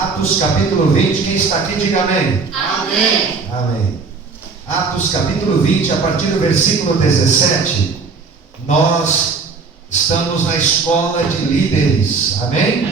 Atos capítulo 20, quem está aqui diga amém. Amém. Amém. Atos capítulo 20, a partir do versículo 17, nós estamos na escola de líderes, amém?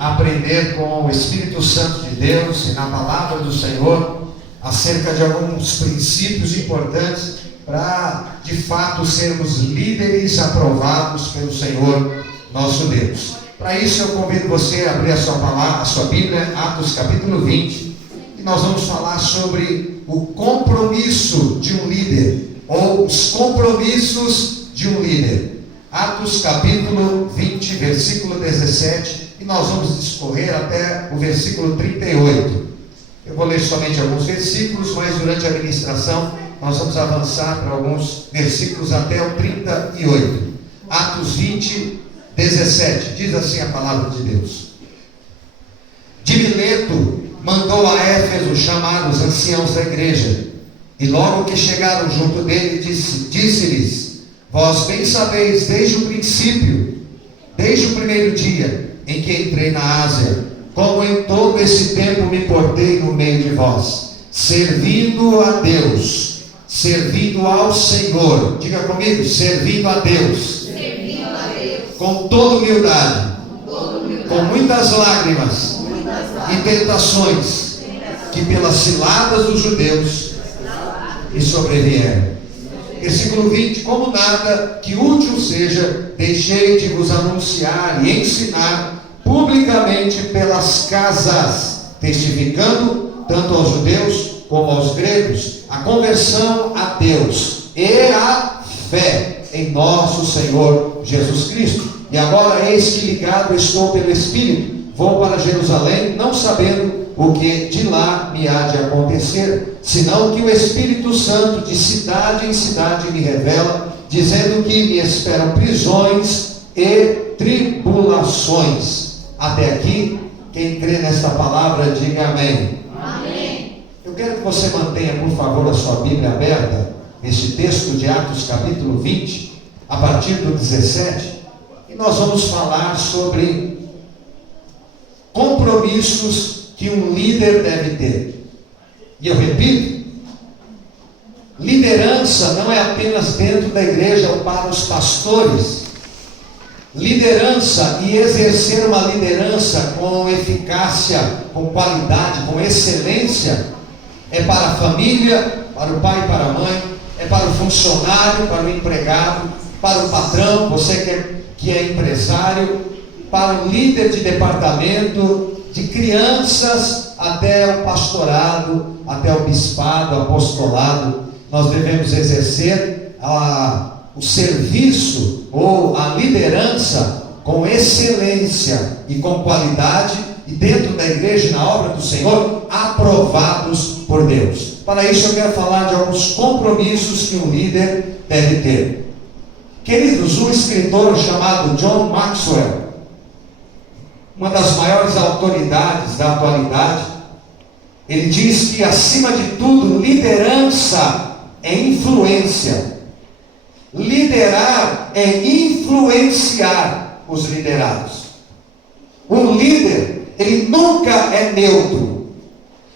Aprender com o Espírito Santo de Deus e na palavra do Senhor acerca de alguns princípios importantes para de fato sermos líderes aprovados pelo Senhor nosso Deus. Para isso eu convido você a abrir a sua palavra, a sua Bíblia, Atos capítulo 20, e nós vamos falar sobre o compromisso de um líder, ou os compromissos de um líder. Atos capítulo 20, versículo 17, e nós vamos discorrer até o versículo 38. Eu vou ler somente alguns versículos, mas durante a ministração nós vamos avançar para alguns versículos até o 38. Atos 20, 17, diz assim a palavra de Deus. De Mileto mandou a Éfeso chamar os anciãos da igreja, e logo que chegaram junto dele, disse-lhes: vós bem sabeis desde o princípio, desde o primeiro dia em que entrei na Ásia, como em todo esse tempo me portei no meio de vós, servindo a Deus, servindo ao Senhor. Diga comigo, servindo a Deus. Com toda humildade, com muitas lágrimas e tentações que pelas ciladas dos judeus lhe sobrevieram. Versículo 20: como nada que útil seja, deixei de vos anunciar e ensinar publicamente pelas casas, testificando tanto aos judeus como aos gregos a conversão a Deus e a fé em nosso Senhor Jesus Cristo. E agora eis que ligado estou pelo Espírito, vou para Jerusalém, não sabendo o que de lá me há de acontecer, senão que o Espírito Santo de cidade em cidade me revela, dizendo que me esperam prisões e tribulações. Até aqui, quem crê nesta palavra, diga amém. Amém. Eu quero que você mantenha, por favor, a sua Bíblia aberta, neste texto de Atos capítulo 20, a partir do 17, e nós vamos falar sobre compromissos que um líder deve ter. E eu repito, liderança não é apenas dentro da igreja ou para os pastores. Liderança e exercer uma liderança com eficácia, com qualidade, com excelência, é para a família, para o pai e para a mãe, é para o funcionário, para o empregado, para o patrão, você que é empresário, para o líder de departamento, de crianças até o pastorado, até o bispado, apostolado. Nós devemos exercer o serviço ou a liderança com excelência e com qualidade, e dentro da igreja e na obra do Senhor, aprovados por Deus. Para isso eu quero falar de alguns compromissos que um líder deve ter. Queridos, um escritor chamado John Maxwell, uma das maiores autoridades da atualidade, ele diz que acima de tudo, liderança é influência. Liderar é influenciar os liderados. O líder, ele nunca é neutro.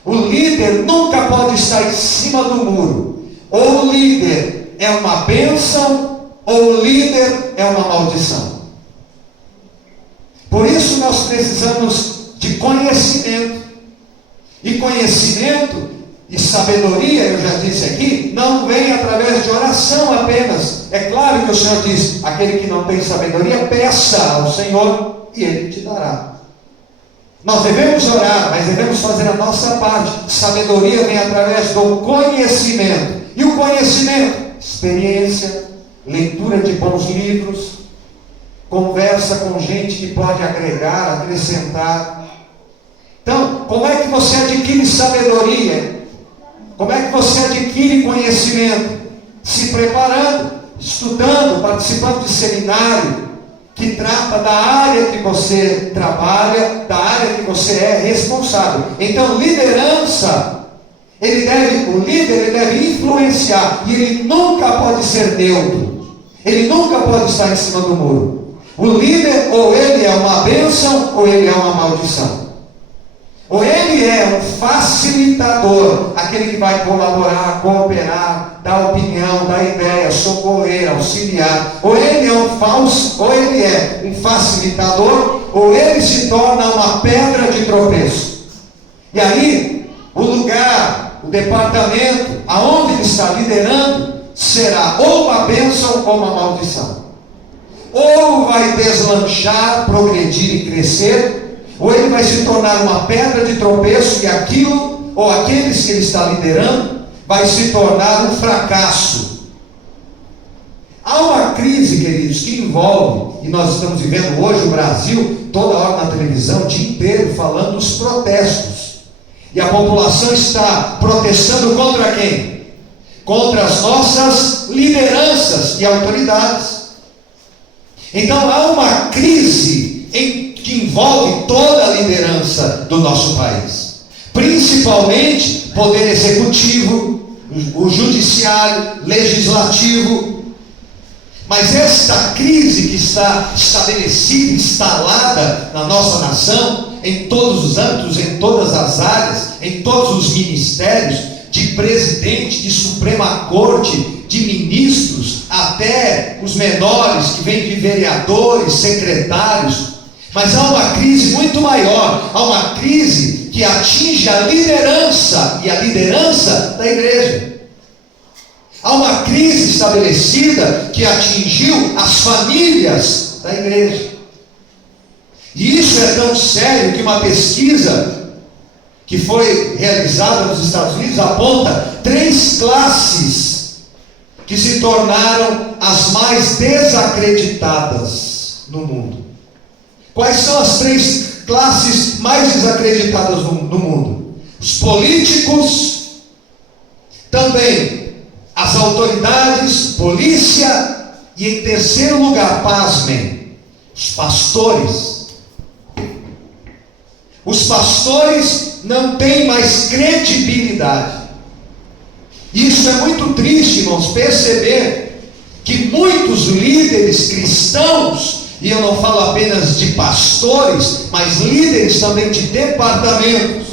O líder nunca pode estar em cima do muro. Ou o líder é uma bênção, ou o líder é uma maldição. Por isso nós precisamos de conhecimento. E conhecimento e sabedoria, eu já disse aqui, não vem através de oração apenas. É claro que o Senhor diz: aquele que não tem sabedoria, peça ao Senhor e Ele te dará. Nós devemos orar, mas devemos fazer a nossa parte. Sabedoria vem através do conhecimento. E o conhecimento? Experiência, leitura de bons livros, conversa com gente que pode agregar, acrescentar. Então, como é que você adquire sabedoria? Como é que você adquire conhecimento? Se preparando, estudando, participando de seminário que trata da área que você trabalha, da área que você é responsável. Então, liderança, o líder ele deve influenciar, e ele nunca pode ser neutro. Ele nunca pode estar em cima do muro. O líder, ou ele é uma bênção, ou ele é uma maldição. Ou ele é um facilitador, aquele que vai colaborar, cooperar, dar opinião, dar ideia, socorrer, auxiliar. Ou ele é um facilitador, ou ele se torna uma pedra de tropeço. E aí, o lugar, o departamento, aonde ele está liderando, será ou uma bênção ou uma maldição. Ou vai deslanchar, progredir e crescer, ou ele vai se tornar uma pedra de tropeço, e aquilo, ou aqueles que ele está liderando, vai se tornar um fracasso. Há uma crise, queridos, que envolve, e nós estamos vivendo hoje o Brasil, toda hora na televisão, o dia inteiro, falando dos protestos. E a população está protestando contra quem? Contra as nossas lideranças e autoridades. Então há uma crise que envolve toda a liderança do nosso país, principalmente poder executivo, o judiciário, legislativo. Mas esta crise que está estabelecida, instalada na nossa nação, em todos os âmbitos, em todas as áreas, em todos os ministérios, de presidente, de Suprema Corte, de ministros, até os menores que vêm de vereadores, secretários. Mas há uma crise muito maior, há uma crise que atinge a liderança, e a liderança da igreja. Há uma crise estabelecida que atingiu as famílias da igreja. E isso é tão sério que uma pesquisa que foi realizada nos Estados Unidos aponta 3 classes que se tornaram as mais desacreditadas no mundo. Quais são as 3 classes mais desacreditadas no mundo? Os políticos, também as autoridades, polícia, e em terceiro lugar, pasmem, os pastores. Os pastores não têm mais credibilidade. Isso é muito triste, irmãos, perceber que muitos líderes cristãos, e eu não falo apenas de pastores, mas líderes também de departamentos,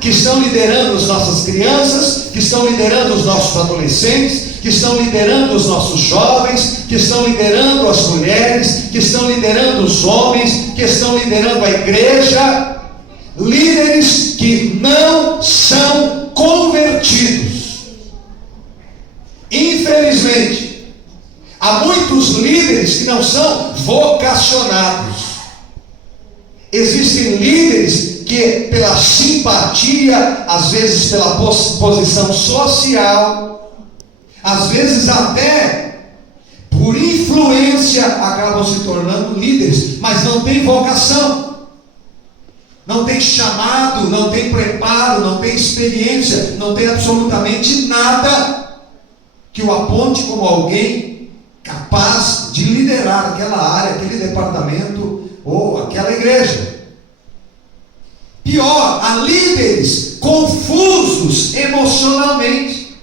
que estão liderando as nossas crianças, que estão liderando os nossos adolescentes, que estão liderando os nossos jovens, que estão liderando as mulheres, que estão liderando os homens, que estão liderando a igreja, líderes que não são convertidos. Infelizmente, há muitos líderes que não são vocacionados. Existem líderes que, pela simpatia, às vezes pela posição social, às vezes até por influência, acabam se tornando líderes, mas não tem vocação, não tem chamado, não tem preparo, não tem experiência, não tem absolutamente nada que o aponte como alguém capaz de liderar aquela área, aquele departamento ou aquela igreja. Pior, há líderes confusos emocionalmente,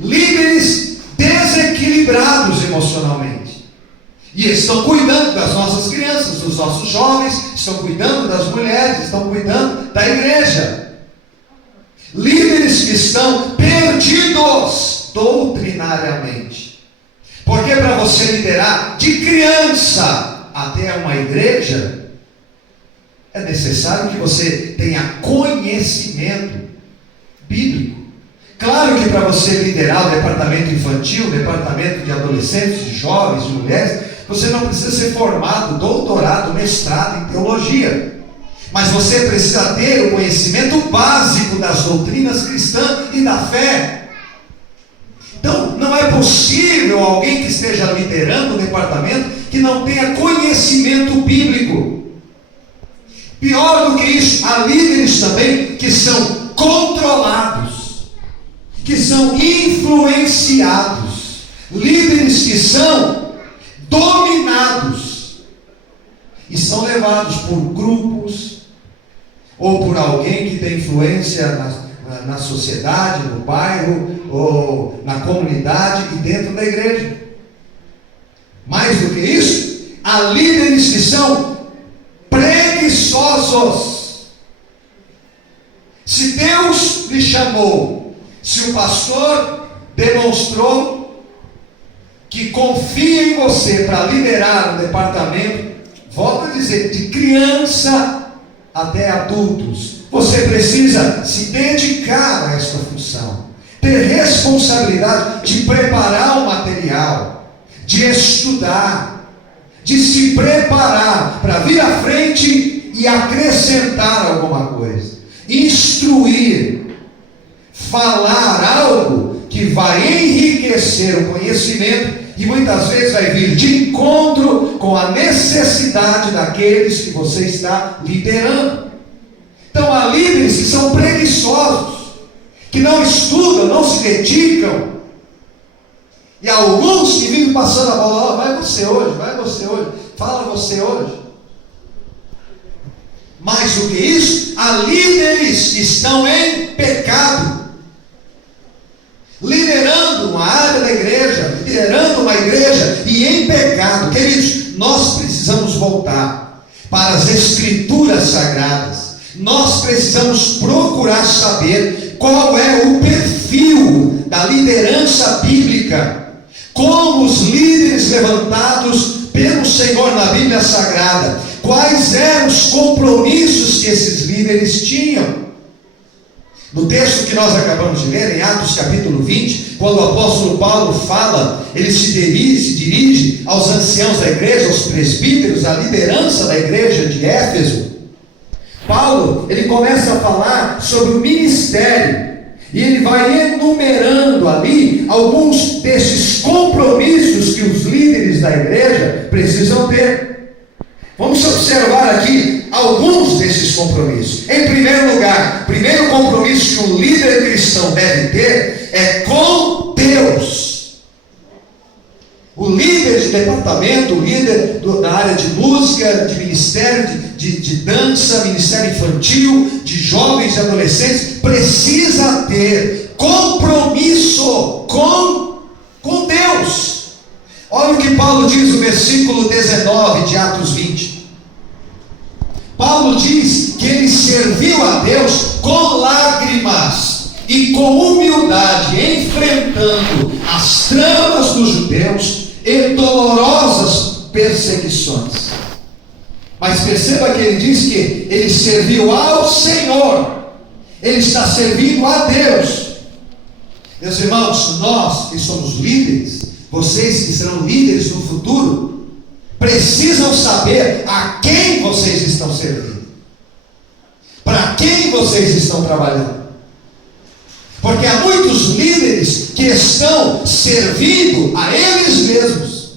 líderes desequilibrados emocionalmente, e estão cuidando das nossas crianças, dos nossos jovens, estão cuidando das mulheres, estão cuidando da igreja. Líderes que estão perdidos doutrinariamente, porque para você liderar de criança até uma igreja, é necessário que você tenha conhecimento bíblico. Claro que para você liderar o departamento infantil, o departamento de adolescentes, de jovens, de mulheres, você não precisa ser formado, doutorado, mestrado em teologia. Mas você precisa ter o conhecimento básico das doutrinas cristãs e da fé. Então, não é possível alguém que esteja liderando o departamento que não tenha conhecimento bíblico. Pior do que isso, há líderes também que são controlados, que são influenciados, líderes que são dominados e são levados por grupos ou por alguém que tem influência na sociedade, no bairro ou na comunidade e dentro da igreja. Mais do que isso, há líderes que são preguiçosos, Se Deus lhe chamou, se o pastor demonstrou que confia em você para liderar o departamento, volto a dizer, de criança até adultos, você precisa se dedicar a esta função, ter responsabilidade de preparar o material, de estudar, de se preparar para vir à frente e acrescentar alguma coisa, instruir, falar algo que vai enriquecer o conhecimento e muitas vezes vai vir de encontro com a necessidade daqueles que você está liderando. Então há líderes que são preguiçosos, que não estudam, não se dedicam, e há alguns que vivem passando a bola, vai você hoje, fala você hoje. Mais do que isso, há líderes que estão em pecado, liderando uma área da igreja, liderando uma igreja e em pecado. Queridos, nós precisamos voltar para as escrituras sagradas. Nós precisamos procurar saber qual é o perfil da liderança bíblica, como os líderes levantados pelo Senhor na Bíblia Sagrada, quais eram os compromissos que esses líderes tinham. No texto que nós acabamos de ler, em Atos capítulo 20, quando o apóstolo Paulo fala, ele se dirige aos anciãos da igreja, aos presbíteros, à liderança da igreja de Éfeso. Paulo, ele começa a falar sobre o ministério, e ele vai enumerando ali alguns desses compromissos que os líderes da igreja precisam ter. Vamos observar aqui alguns desses compromissos. Em primeiro lugar, o primeiro compromisso que um líder cristão deve ter é com Deus. O líder de departamento, o líder da área de música, de ministério de dança, ministério infantil, de jovens e adolescentes, precisa ter compromisso com Deus. Olha o que Paulo diz no versículo 19 de Atos 20. Paulo diz que ele serviu a Deus com lágrimas e com humildade, enfrentando as tramas dos judeus e dolorosas perseguições. Mas perceba que ele diz que ele serviu ao Senhor, ele está servindo a Deus. Meus irmãos, nós que somos líderes, vocês que serão líderes no futuro, precisam saber a quem vocês estão servindo, para quem vocês estão trabalhando. Porque há muitos líderes que estão servindo a eles mesmos.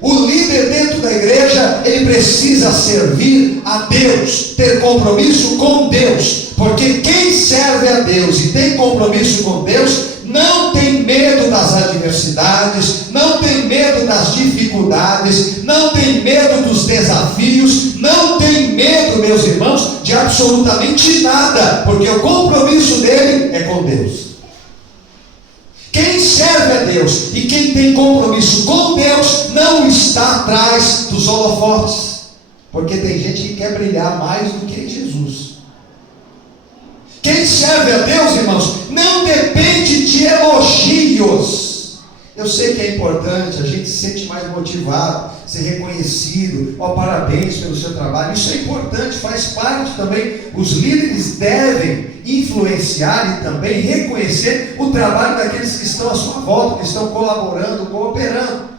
O líder dentro da igreja, ele precisa servir a Deus, ter compromisso com Deus, porque quem serve a Deus e tem compromisso com Deus, não tem medo das adversidades, não tem medo das dificuldades, não tem medo dos desafios, não tem medo, meus irmãos, de absolutamente nada, porque o compromisso dele é com Deus. Quem serve a Deus e quem tem compromisso com Deus não está atrás dos holofotes, porque tem gente que quer brilhar mais do que Jesus. Quem serve a Deus, irmãos, não depende de elogios. Eu sei que é importante, a gente se sente mais motivado, ser reconhecido, parabéns pelo seu trabalho, isso é importante, faz parte também. Os líderes devem influenciar e também reconhecer o trabalho daqueles que estão à sua volta, que estão colaborando, cooperando.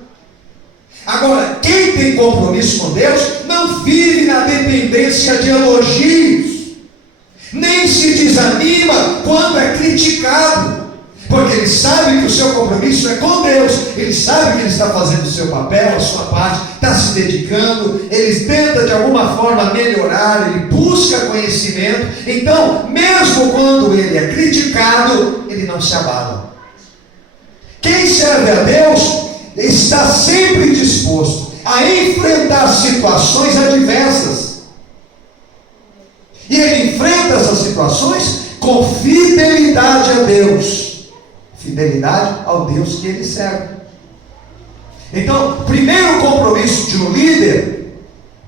Agora, quem tem compromisso com Deus, não vive na dependência de elogios, nem se desanima quando é criticado, porque ele sabe que o seu compromisso é com Deus, ele sabe que ele está fazendo o seu papel, a sua parte, está se dedicando, ele tenta de alguma forma melhorar, ele busca conhecimento. Então, mesmo quando ele é criticado, ele não se abala. Quem serve a Deus está sempre disposto a enfrentar situações adversas, e ele enfrenta essas situações com fidelidade a Deus, fidelidade ao Deus que ele serve. Então, primeiro compromisso de um líder,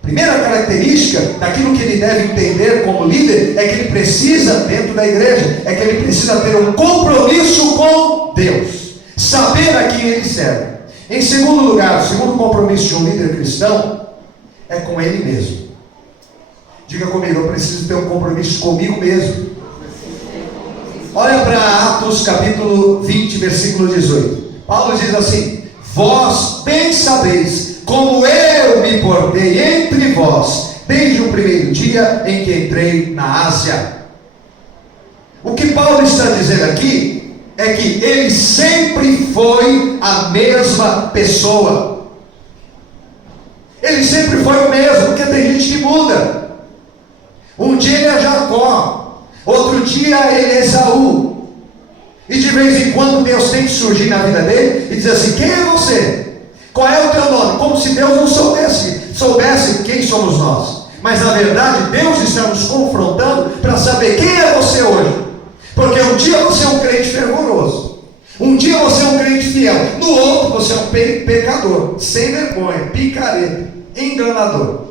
primeira característica característica daquilo que ele deve entender como líder é que ele precisa, dentro da igreja, é que ele precisa ter um compromisso com Deus, saber a quem ele serve. Em segundo lugar, o segundo compromisso de um líder cristão é com ele mesmo. Diga comigo, eu preciso ter um compromisso comigo mesmo. Olha para Atos capítulo 20, versículo 18. Paulo diz assim: vós bem sabeis como eu me portei entre vós, desde o primeiro dia em que entrei na Ásia. O que Paulo está dizendo aqui é que ele sempre foi a mesma pessoa. Ele sempre foi o mesmo, porque tem gente que muda. Um dia ele é Jacó, outro dia ele é Esaú. E de vez em quando Deus tem que surgir na vida dele e dizer assim: quem é você? Qual é o teu nome? Como se Deus não soubesse quem somos nós. Mas na verdade Deus está nos confrontando para saber quem é você hoje. Porque um dia você é um crente fervoroso, um dia você é um crente fiel, no outro você é um pecador, sem vergonha, picareta, enganador.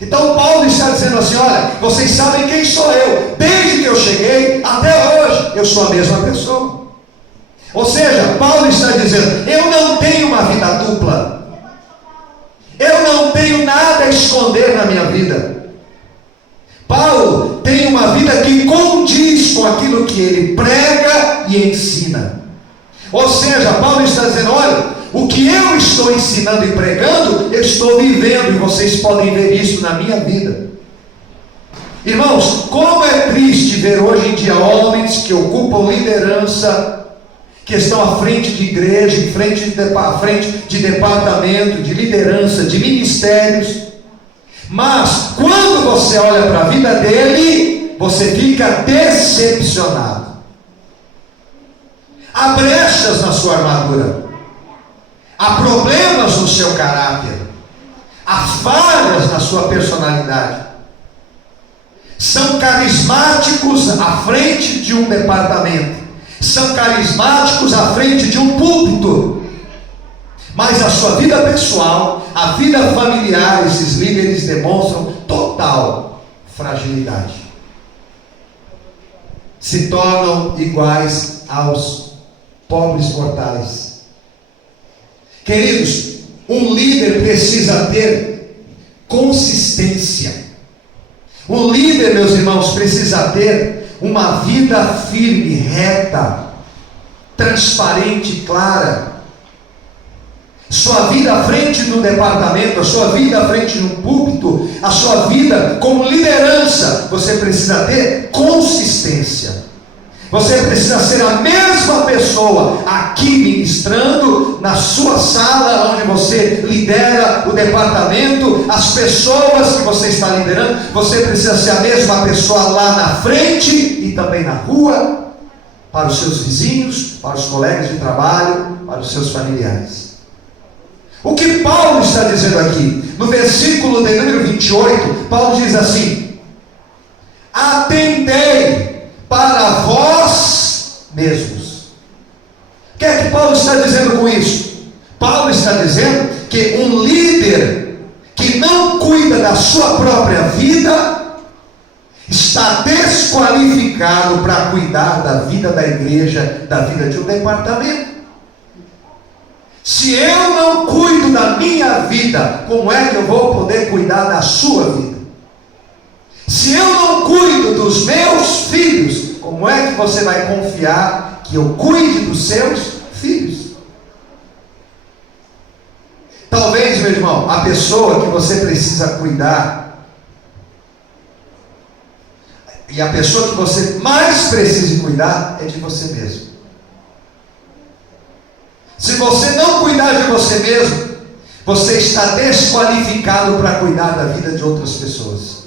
Então Paulo está dizendo assim: olha, vocês sabem quem sou eu, desde que eu cheguei até hoje, eu sou a mesma pessoa. Ou seja, Paulo está dizendo: eu não tenho uma vida dupla, eu não tenho nada a esconder na minha vida. Paulo tem uma vida que condiz com aquilo que ele prega e ensina. Ou seja, Paulo está dizendo: olha, o que eu estou ensinando e pregando, eu estou vivendo, e vocês podem ver isso na minha vida. Irmãos, como é triste ver hoje em dia homens que ocupam liderança, que estão à frente de igreja, à frente de departamento, de liderança, de ministérios, mas quando você olha para a vida dele, você fica decepcionado. Há brechas na sua armadura, há problemas no seu caráter, há falhas na sua personalidade. São carismáticos à frente de um departamento, são carismáticos à frente de um púlpito, mas a sua vida pessoal, a vida familiar, esses líderes demonstram total fragilidade. Se tornam iguais aos pobres mortais. Queridos, um líder precisa ter consistência. Um líder, meus irmãos, precisa ter uma vida firme, reta, transparente e clara. Sua vida à frente do departamento, a sua vida à frente de um púlpito, a sua vida como liderança, você precisa ter consistência. Você precisa ser a mesma pessoa aqui ministrando, na sua sala onde você lidera o departamento, as pessoas que você está liderando. Você precisa ser a mesma pessoa lá na frente e também na rua, para os seus vizinhos, para os colegas de trabalho, para os seus familiares. O que Paulo está dizendo aqui? No versículo de número 28, Paulo diz assim: atendei para vós mesmos. O que é que Paulo está dizendo com isso? Paulo está dizendo que um líder que não cuida da sua própria vida está desqualificado para cuidar da vida da igreja, da vida de um departamento. Se eu não cuido da minha vida, como é que eu vou poder cuidar da sua vida? Se eu não cuido dos meus filhos, como é que você vai confiar que eu cuide dos seus filhos? Talvez, meu irmão, a pessoa que você precisa cuidar, e a pessoa que você mais precisa cuidar, é de você mesmo. Se você não cuidar de você mesmo, você está desqualificado para cuidar da vida de outras pessoas.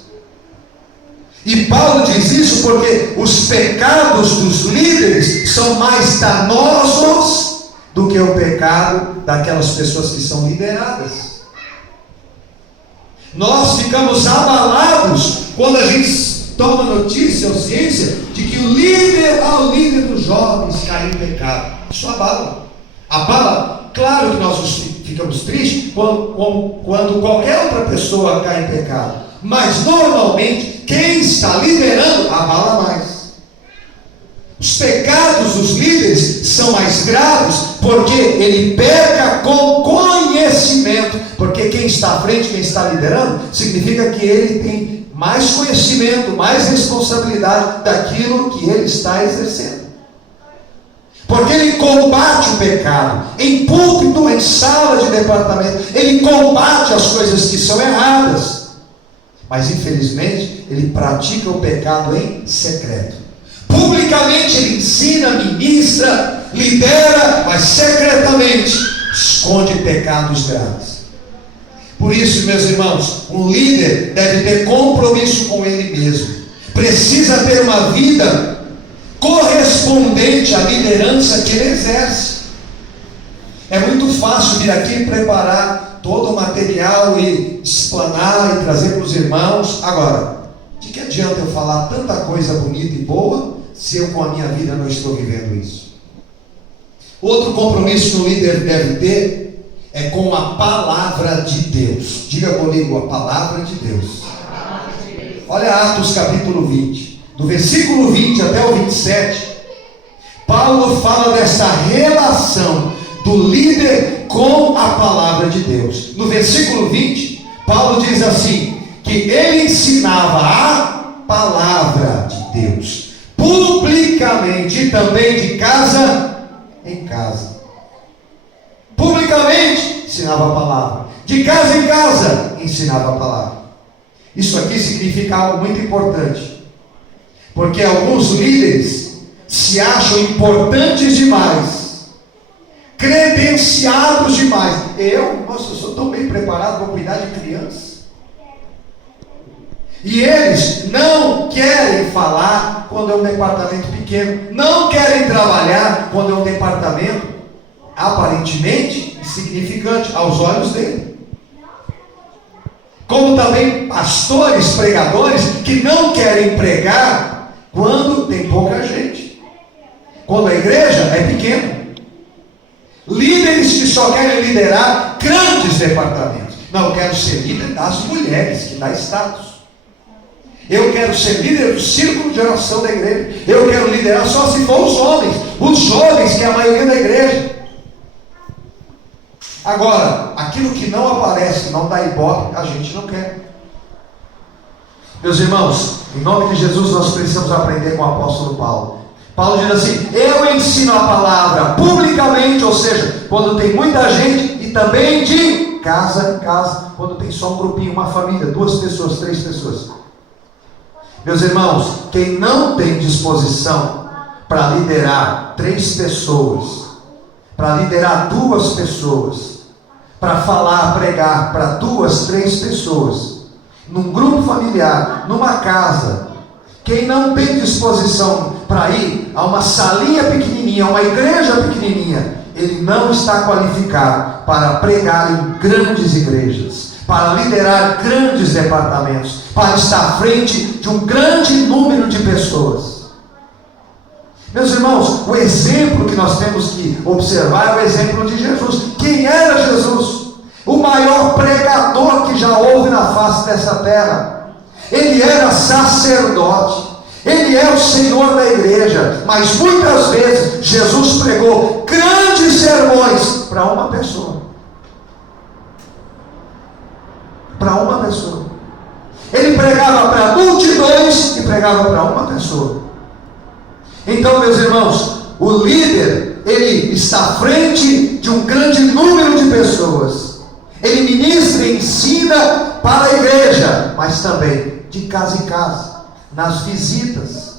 E Paulo diz isso porque os pecados dos líderes são mais danosos do que o pecado daquelas pessoas que são lideradas. Nós ficamos abalados quando a gente toma notícia ou ciência de que o líder dos jovens caiu em pecado. Isso abala. Abala, claro que nós ficamos tristes quando qualquer outra pessoa cai em pecado. Mas normalmente quem está liderando abala mais. Os pecados dos líderes são mais graves porque ele peca com conhecimento. Porque quem está à frente, quem está liderando, significa que ele tem mais conhecimento, mais responsabilidade daquilo que ele está exercendo. Porque ele combate o pecado em púlpito, em sala de departamento. Ele combate as coisas que são erradas. Mas infelizmente ele pratica o pecado em secreto. Publicamente ele ensina, ministra, lidera, mas secretamente esconde pecados graves. Por isso, meus irmãos, um líder deve ter compromisso com ele mesmo. Precisa ter uma vida correspondente à liderança que ele exerce. É muito fácil vir aqui e preparar todo o material e explanar e trazer para os irmãos. Agora, de que adianta eu falar tanta coisa bonita e boa se eu com a minha vida não estou vivendo isso? Outro compromisso que o líder deve ter é com a palavra de Deus. Diga comigo, a palavra de Deus. Olha Atos capítulo 20, do versículo 20 até o 27, Paulo fala dessa relação do líder com a palavra de Deus. No versículo 20, Paulo diz assim, que ele ensinava a palavra de Deus, publicamente e também de casa em casa. Publicamente ensinava a palavra, de casa em casa ensinava a palavra. Isso aqui significa algo muito importante, porque alguns líderes se acham importantes demais, credenciados demais. Eu sou tão bem preparado para cuidar de crianças. E eles não querem falar quando é um departamento pequeno, não querem trabalhar quando é um departamento aparentemente insignificante aos olhos dele. Como também pastores, pregadores que não querem pregar quando tem pouca gente, quando a igreja é pequena. Líderes que só querem liderar grandes departamentos. Não, eu quero ser líder das mulheres, que dá status. Eu quero ser líder do círculo de oração da igreja. Eu quero liderar só se for os jovens, que é a maioria da igreja. Agora, aquilo que não aparece, não dá ibope, a gente não quer. Meus irmãos, em nome de Jesus nós precisamos aprender com o apóstolo Paulo. Paulo diz assim, eu ensino a palavra publicamente, ou seja, quando tem muita gente, e também de casa em casa, quando tem só um grupinho, uma família, 2 pessoas, 3 pessoas. Meus irmãos, quem não tem disposição para liderar 3 pessoas, para liderar 2 pessoas, para falar, pregar para 2, 3 pessoas, num grupo familiar, numa casa, quem não tem disposição para ir a uma salinha pequenininha, a uma igreja pequenininha, ele não está qualificado para pregar em grandes igrejas, para liderar grandes departamentos, para estar à frente de um grande número de pessoas. Meus irmãos, o exemplo que nós temos que observar é o exemplo de Jesus. Quem era Jesus? O maior pregador que já houve na face dessa terra. Ele era sacerdote, ele é o Senhor da igreja, mas muitas vezes Jesus pregou grandes sermões para uma pessoa. Para uma pessoa. Ele pregava para multidões e pregava para uma pessoa. Então, meus irmãos, o líder, ele está à frente de um grande número de pessoas. Ele ministra e ensina para a igreja, mas também de casa em casa, nas visitas.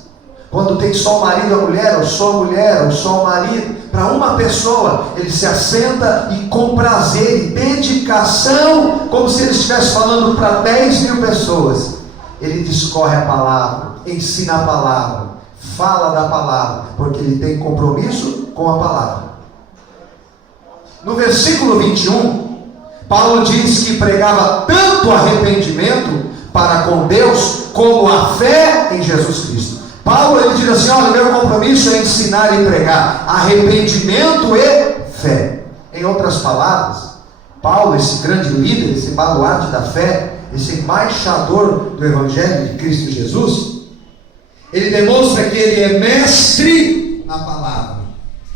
Quando tem só o marido e a mulher, ou só a mulher, ou só o marido, para uma pessoa, ele se assenta e com prazer e dedicação, como se ele estivesse falando para 10.000 pessoas, ele discorre a palavra, ensina a palavra, fala da palavra, porque ele tem compromisso com a palavra. No versículo 21, Paulo diz que pregava tanto arrependimento para com Deus, como a fé em Jesus Cristo. Paulo, ele diz assim, olha, meu compromisso é ensinar e pregar arrependimento e fé. Em outras palavras, Paulo, esse grande líder, esse baluarte da fé, esse embaixador do Evangelho de Cristo Jesus, ele demonstra que ele é mestre na palavra.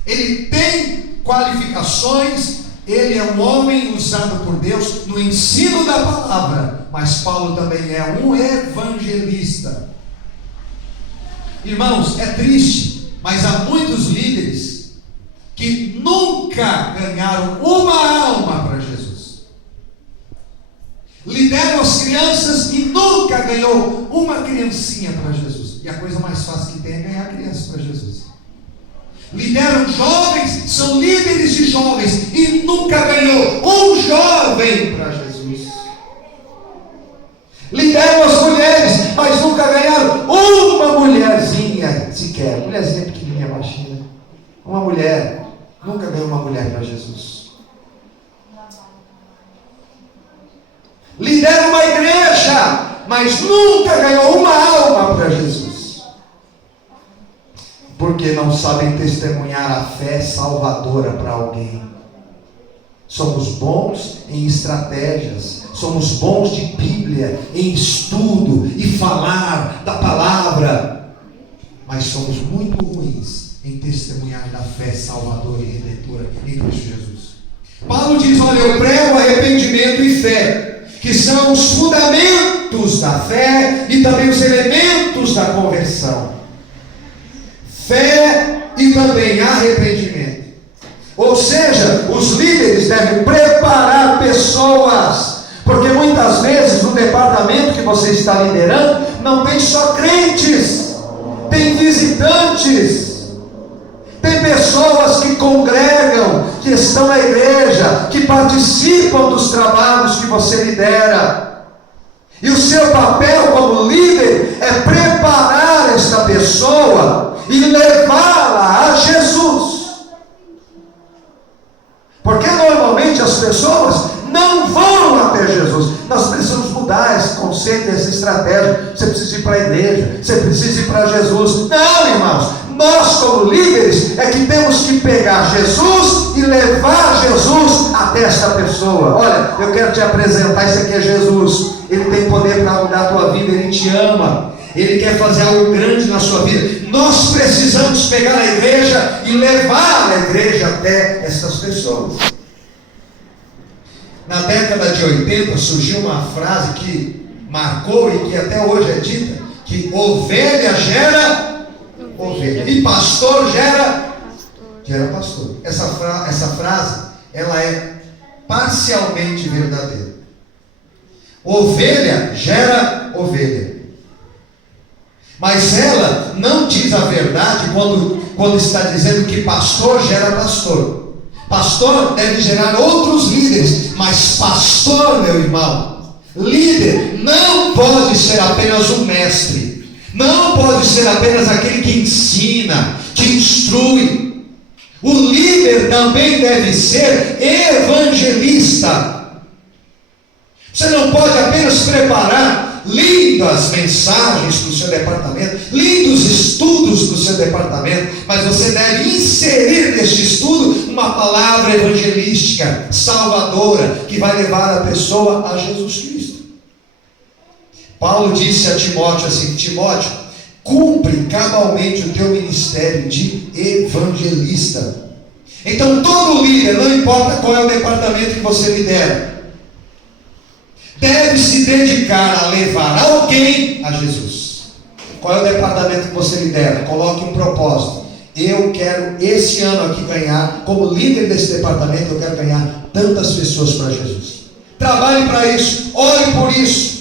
Ele tem qualificações, ele é um homem usado por Deus no ensino da palavra, mas Paulo também é um evangelista. Irmãos, é triste, mas há muitos líderes que nunca ganharam uma alma para Jesus. Lideram as crianças e nunca ganhou uma criancinha para Jesus. E a coisa mais fácil que tem é ganhar crianças para Jesus. Lideram jovens, são líderes de jovens e nunca ganhou um jovem para Jesus. Lideram as mulheres, mas nunca ganharam uma mulherzinha sequer. Mulherzinha pequenininha, baixinha. Uma mulher. Nunca ganhou uma mulher para Jesus. Lideram uma igreja, mas nunca ganhou uma alma para Jesus. Porque não sabem testemunhar a fé salvadora para alguém. Somos bons em estratégias, somos bons de Bíblia, em estudo e falar da palavra, mas somos muito ruins em testemunhar da fé salvadora e redentora em Cristo Jesus. Paulo diz: olha, eu prego arrependimento e fé, que são os fundamentos da fé e também os elementos da conversão. Fé e também arrependimento. Ou seja, os líderes devem preparar pessoas, porque muitas vezes no departamento que você está liderando não tem só crentes, tem visitantes, tem pessoas que congregam, que estão na igreja, que participam dos trabalhos que você lidera. E o seu papel como líder é preparar esta pessoa e levá-la a Jesus. Porque normalmente as pessoas não vão até Jesus. Nós precisamos mudar esse conceito, essa estratégia. Você precisa ir para a igreja, você precisa ir para Jesus. Não, irmãos, nós como líderes é que temos que pegar Jesus e levar Jesus até essa pessoa. Olha, eu quero te apresentar, esse aqui é Jesus. Ele tem poder para mudar a tua vida, Ele te ama, Ele quer fazer algo grande na sua vida. Nós precisamos pegar a igreja e levar a igreja até essas pessoas. Na década de 80 surgiu uma frase que marcou e que até hoje é dita, que ovelha gera ovelha e pastor gera pastor. Essa frase, ela é parcialmente verdadeira. Ovelha gera ovelha, mas ela não diz a verdade quando está dizendo que pastor gera pastor. Pastor deve gerar outros líderes, mas pastor, meu irmão, líder não pode ser apenas um mestre, não pode ser apenas aquele que ensina, que instrui. O líder também deve ser evangelista. Você não pode apenas preparar lindas mensagens para o seu departamento, lindos estudos para o seu departamento, mas você deve inserir neste estudo uma palavra evangelística, salvadora, que vai levar a pessoa a Jesus Cristo. Paulo disse a Timóteo assim: Timóteo, cumpre cabalmente o teu ministério de evangelista. Então todo líder, não importa qual é o departamento que você lidera, deve se dedicar a levar alguém a Jesus. Qual é o departamento que você lidera? Coloque um propósito. Eu quero esse ano aqui ganhar, como líder desse departamento, eu quero ganhar tantas pessoas para Jesus. Trabalhe para isso, ore por isso.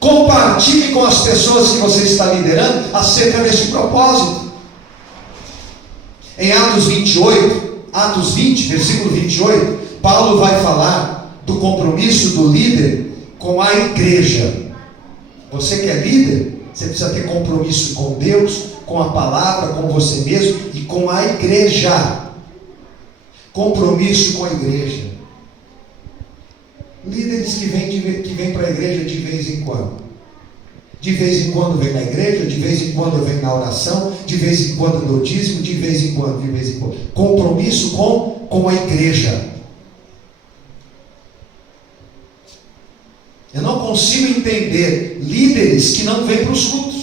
Compartilhe com as pessoas que você está liderando acerca desse propósito. Em Atos 20, versículo 28, Paulo vai falar do compromisso do líder com a igreja. Você que é líder, você precisa ter compromisso com Deus, com a palavra, com você mesmo e com a igreja. Compromisso com a igreja. Líderes que vêm para a igreja de vez em quando. De vez em quando vem na igreja, de vez em quando vem na oração, de vez em quando no dízimo, de vez em quando. Compromisso com a igreja. Eu não consigo entender líderes que não vêm para os cultos.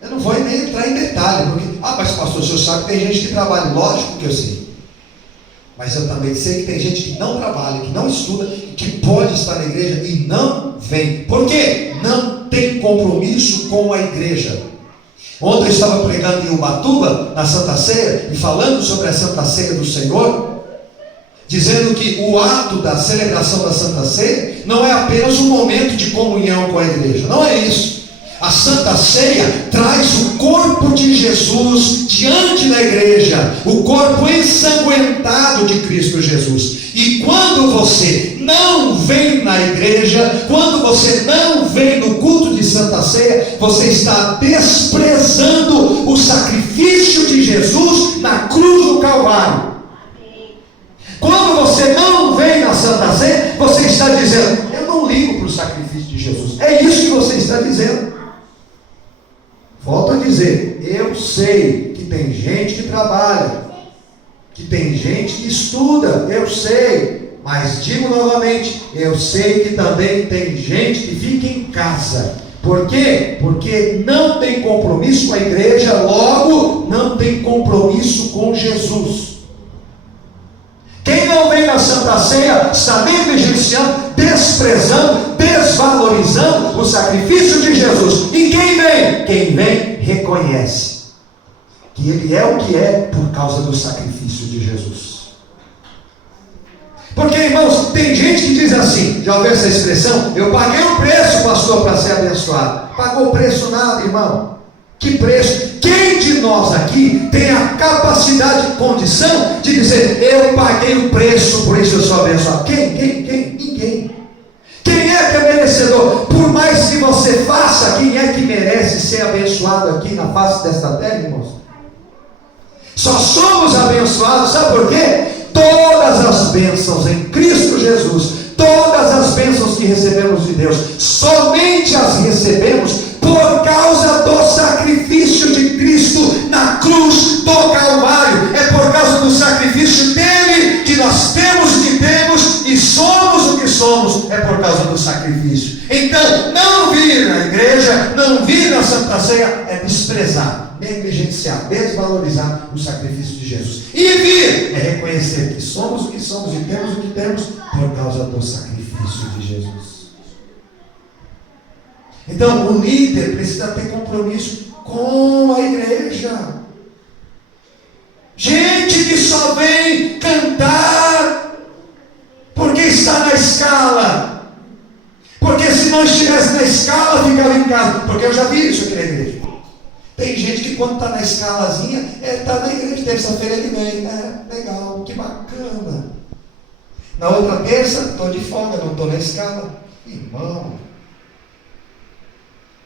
Eu não vou nem entrar em detalhe, porque, mas pastor, o senhor sabe que tem gente que trabalha, lógico que eu sei. Mas eu também sei que tem gente que não trabalha, que não estuda, que pode estar na igreja e não vem. Por quê? Não tem compromisso com a igreja. Ontem eu estava pregando em Ubatuba, na Santa Ceia, e falando sobre a Santa Ceia do Senhor, dizendo que o ato da celebração da Santa Ceia não é apenas um momento de comunhão com a igreja. Não é isso. A Santa Ceia traz o corpo de Jesus diante da igreja, o corpo ensanguentado de Cristo Jesus. E quando você não vem na igreja, quando você não vem no culto de Santa Ceia, você está desprezando o sacrifício de Jesus na cruz do Calvário. Quando você não vem na Santa Ceia, você está dizendo: eu não ligo para o sacrifício de Jesus. É isso que você está dizendo. Volto a dizer, eu sei que tem gente que trabalha, que tem gente que estuda, eu sei, mas digo novamente, eu sei que também tem gente que fica em casa. Por quê? Porque não tem compromisso com a igreja, logo não tem compromisso com Jesus. Quem não vem na Santa Ceia está negligenciando, desprezando, desvalorizando o sacrifício de Jesus. E quem vem? Quem vem reconhece que ele é o que é por causa do sacrifício de Jesus. Porque, irmãos, tem gente que diz assim, já ouviu essa expressão? Eu paguei o preço, pastor, para ser abençoado. Pagou preço nada, irmão. Que preço? Quem de nós aqui tem a capacidade e condição de dizer: eu paguei o preço, por isso eu sou abençoado? Quem? Ninguém. Quem é que é merecedor? Por mais que você faça, quem é que merece ser abençoado aqui na face desta terra, irmãos? Só somos abençoados, sabe por quê? Todas as bênçãos em Cristo Jesus, todas as bênçãos que recebemos de Deus, somente as recebemos por causa do sacrifício de Cristo na cruz do Calvário. É por causa do sacrifício dele que nós temos o que temos e somos o que somos. É por causa do sacrifício. Então, não vir na igreja, não vir na Santa Ceia é desprezar, negligenciar, desvalorizar o sacrifício de Jesus. E vir é reconhecer que somos o que somos e temos o que temos por causa do sacrifício de Jesus. Então, o líder precisa ter compromisso com a igreja. Gente que só vem cantar porque está na escala. Porque se não estivesse na escala, ficava em casa. Porque eu já vi isso aqui na igreja. Tem gente que quando está na escalazinha, está na igreja, terça-feira ele vem. Legal, que bacana. Na outra terça, estou de folga, não estou na escala. Irmão,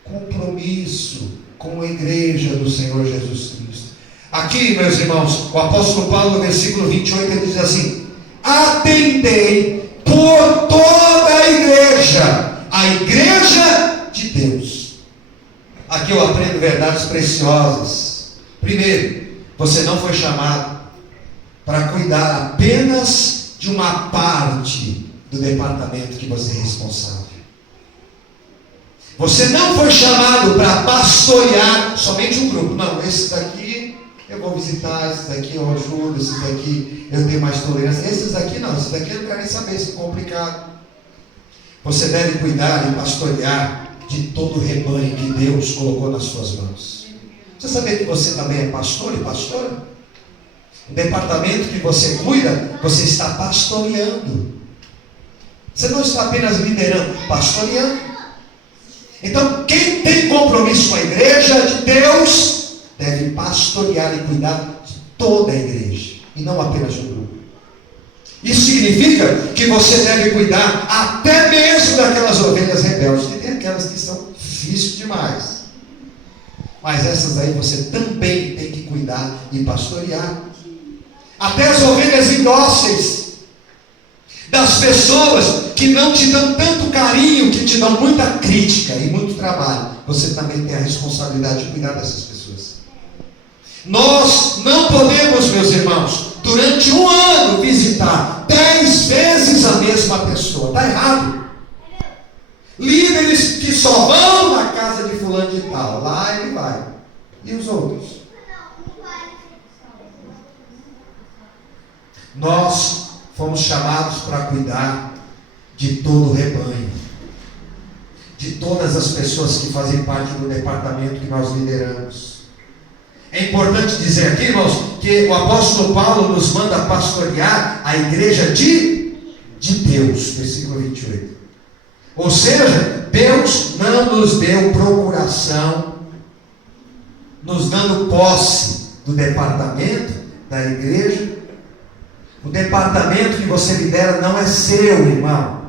compromisso com a igreja do Senhor Jesus Cristo. Aqui, meus irmãos, o apóstolo Paulo, no versículo 28, ele diz assim: atendei por toda a igreja de Deus. Aqui eu aprendo verdades preciosas. Primeiro, você não foi chamado para cuidar apenas de uma parte do departamento que você é responsável. Você não foi chamado para pastorear somente um grupo. Não, esses daqui eu vou visitar, esses daqui eu ajudo, esses daqui eu tenho mais tolerância. Esses daqui não, esses daqui eu não quero nem saber, isso é complicado. Você deve cuidar e pastorear de todo o rebanho que Deus colocou nas suas mãos. Você sabia que você também é pastor e pastora? O departamento que você cuida, você está pastoreando. Você não está apenas liderando, pastoreando. Então, quem tem compromisso com a igreja de Deus, deve pastorear e cuidar de toda a igreja, e não apenas de um grupo. Isso significa que você deve cuidar até mesmo daquelas ovelhas rebeldes, que tem aquelas que são difíceis demais. Mas essas aí você também tem que cuidar e pastorear. Até as ovelhas indóceis, das pessoas que não te dão tanto carinho, que te dão muita crítica e muito trabalho, você também tem a responsabilidade de cuidar dessas pessoas. Nós não podemos, meus irmãos, durante um ano visitar 10 vezes a mesma pessoa. Está errado. Líderes que só vão na casa de fulano de tal, lá ele vai. E os outros? Nós fomos chamados para cuidar de todo o rebanho, de todas as pessoas que fazem parte do departamento que nós lideramos. É importante dizer aqui, irmãos, que o apóstolo Paulo nos manda pastorear a igreja de Deus, versículo 28. Ou seja, Deus não nos deu procuração, nos dando posse do departamento da igreja. O departamento que você lidera não é seu, irmão.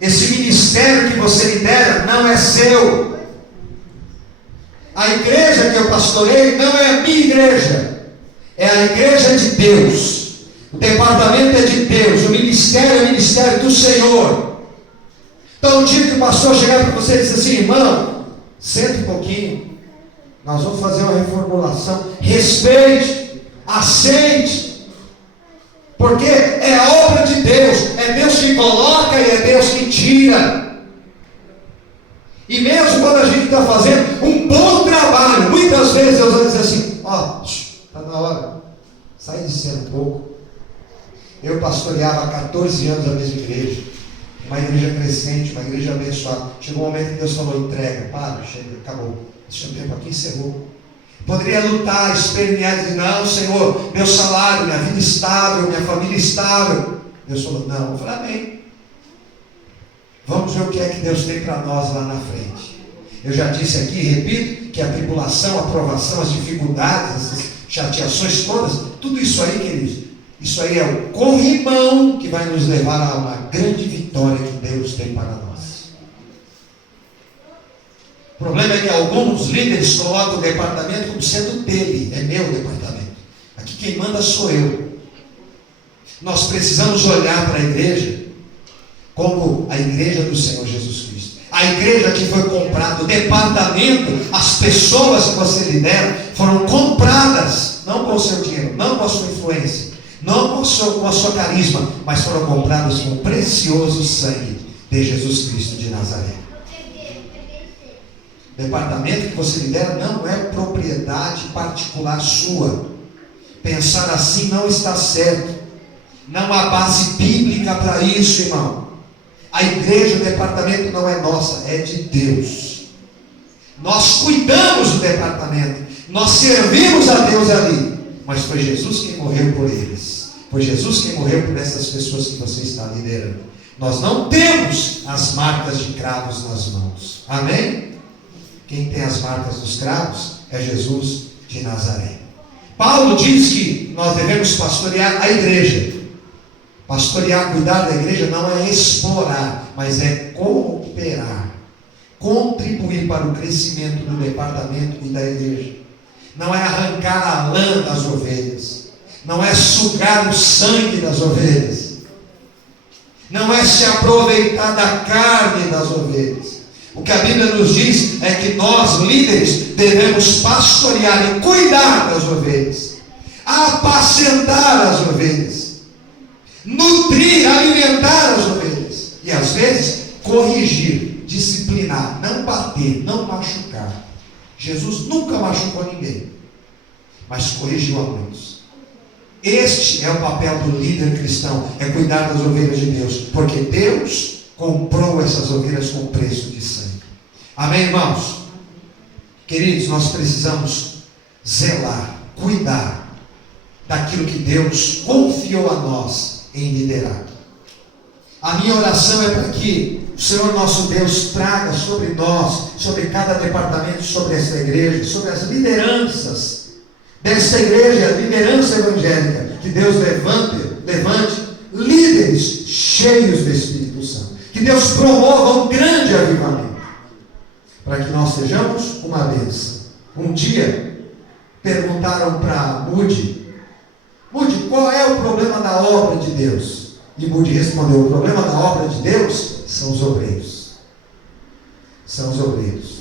Esse ministério que você lidera não é seu. A igreja que eu pastorei não é a minha igreja, é a igreja de Deus. O departamento é de Deus, o ministério é o ministério do Senhor. Então, o dia que o pastor chegar para você e dizer assim: irmão, senta um pouquinho, nós vamos fazer uma reformulação. Respeite, aceite, porque é a obra de Deus, é Deus que coloca e é Deus que tira. E mesmo quando a gente está fazendo um bom trabalho, muitas vezes Deus vai dizer assim: ó, está na hora, sai de cena um pouco. Eu pastoreava há 14 anos a mesma igreja, uma igreja crescente, uma igreja abençoada. Chegou um momento que Deus falou: entrega, para, chega, acabou. Esse tempo aqui encerrou. Poderia lutar, espernear e dizer: não, Senhor, meu salário, minha vida estável, minha família estável. Deus falou: não. Eu falei: amém. Vamos ver o que é que Deus tem para nós lá na frente. Eu já disse aqui e repito que a tribulação, a provação, as dificuldades, as chateações todas, tudo isso aí, queridos, isso aí é o corrimão que vai nos levar a uma grande vitória que Deus tem para nós. O problema é que alguns líderes colocam o departamento como sendo dele, é meu departamento. Aqui quem manda sou eu. Nós precisamos olhar para a igreja como a igreja do Senhor Jesus Cristo. A igreja que foi comprada, o departamento, as pessoas que você lidera foram compradas, não com o seu dinheiro, não com a sua influência, não com a sua carisma, mas foram compradas com o precioso sangue de Jesus Cristo de Nazaré. O departamento que você lidera não é propriedade particular sua. Pensar assim não está certo. Não há base bíblica para isso, irmão. A igreja, o departamento não é nossa, é de Deus. Nós cuidamos do departamento, nós servimos a Deus ali, mas foi Jesus quem morreu por eles. Foi Jesus quem morreu por essas pessoas que você está liderando. Nós não temos as marcas de cravos nas mãos. Amém? Quem tem as marcas dos cravos é Jesus de Nazaré. Paulo diz que nós devemos pastorear a igreja. Pastorear, cuidar da igreja não é explorar, mas é cooperar, contribuir para o crescimento do departamento e da igreja. Não é arrancar a lã das ovelhas, não é sugar o sangue das ovelhas, não é se aproveitar da carne das ovelhas. O que a Bíblia nos diz é que nós, líderes, devemos pastorear e cuidar das ovelhas, apacentar as ovelhas, nutrir, alimentar as ovelhas e às vezes corrigir, disciplinar, não bater, não machucar. Jesus nunca machucou ninguém, mas corrigiu a muitos. Este é o papel do líder cristão, é cuidar das ovelhas de Deus, porque Deus comprou essas ovelhas com preço de sangue. Amém, irmãos? Queridos, nós precisamos zelar, cuidar daquilo que Deus confiou a nós em liderar. A minha oração é para que o Senhor nosso Deus traga sobre nós, sobre cada departamento, sobre essa igreja, sobre as lideranças dessa igreja, a liderança evangélica, que Deus levante líderes cheios do Espírito Santo, que Deus promova um grande avivamento, para que nós sejamos uma bênção. Um dia perguntaram para Moody, qual é o problema da obra de Deus? E Moody respondeu: o problema da obra de Deus são os obreiros. São os obreiros.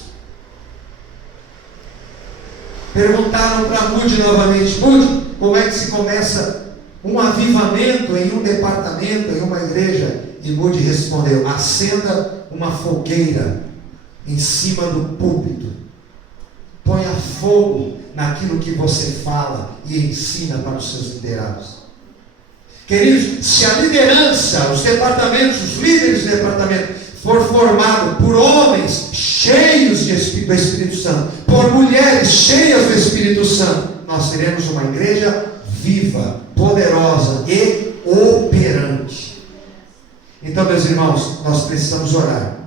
Perguntaram para Moody novamente: Moody, como é que se começa um avivamento em um departamento, em uma igreja? E Moody respondeu: acenda uma fogueira em cima do púlpito, ponha fogo naquilo que você fala e ensina para os seus liderados. Queridos, se a liderança, os departamentos, os líderes do departamento for formado por homens cheios do Espírito Santo, por mulheres cheias do Espírito Santo, nós teremos uma igreja viva, poderosa e operante. Então, meus irmãos, nós precisamos orar.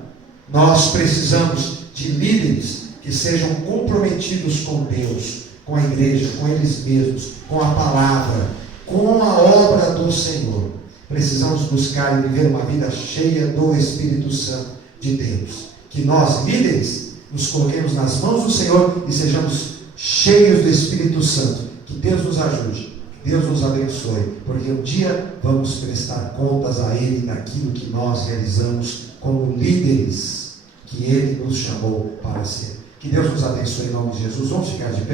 Nós precisamos de líderes que sejam comprometidos com Deus, com a igreja, com eles mesmos, com a palavra, com a obra do Senhor. Precisamos buscar e viver uma vida cheia do Espírito Santo de Deus. Que nós, líderes, nos coloquemos nas mãos do Senhor e sejamos cheios do Espírito Santo. Que Deus nos ajude, que Deus nos abençoe, porque um dia vamos prestar contas a Ele daquilo que nós realizamos como líderes que Ele nos chamou para ser. Que Deus nos abençoe em nome de Jesus. Vamos ficar de pé.